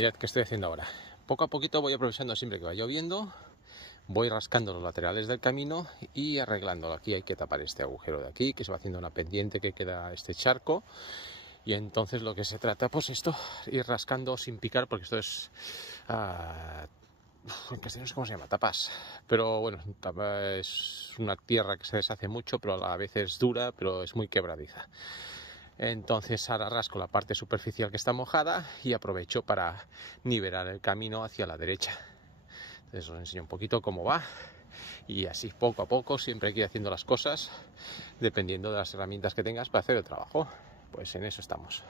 Mirad qué estoy haciendo ahora. Poco a poquito voy aprovechando siempre que va lloviendo, voy rascando los laterales del camino y arreglándolo. Aquí hay que tapar este agujero de aquí, que se va haciendo una pendiente que queda este charco. Y entonces lo que se trata, pues esto, ir rascando sin picar, porque esto es... en castellano no sé cómo se llama, tapas. Pero bueno, es una tierra que se deshace mucho, pero a la vez es dura, pero es muy quebradiza. Entonces ahora rasco la parte superficial que está mojada y aprovecho para nivelar el camino hacia la derecha. Entonces os enseño un poquito cómo va y así poco a poco, siempre hay que ir haciendo las cosas dependiendo de las herramientas que tengas para hacer el trabajo. Pues en eso estamos.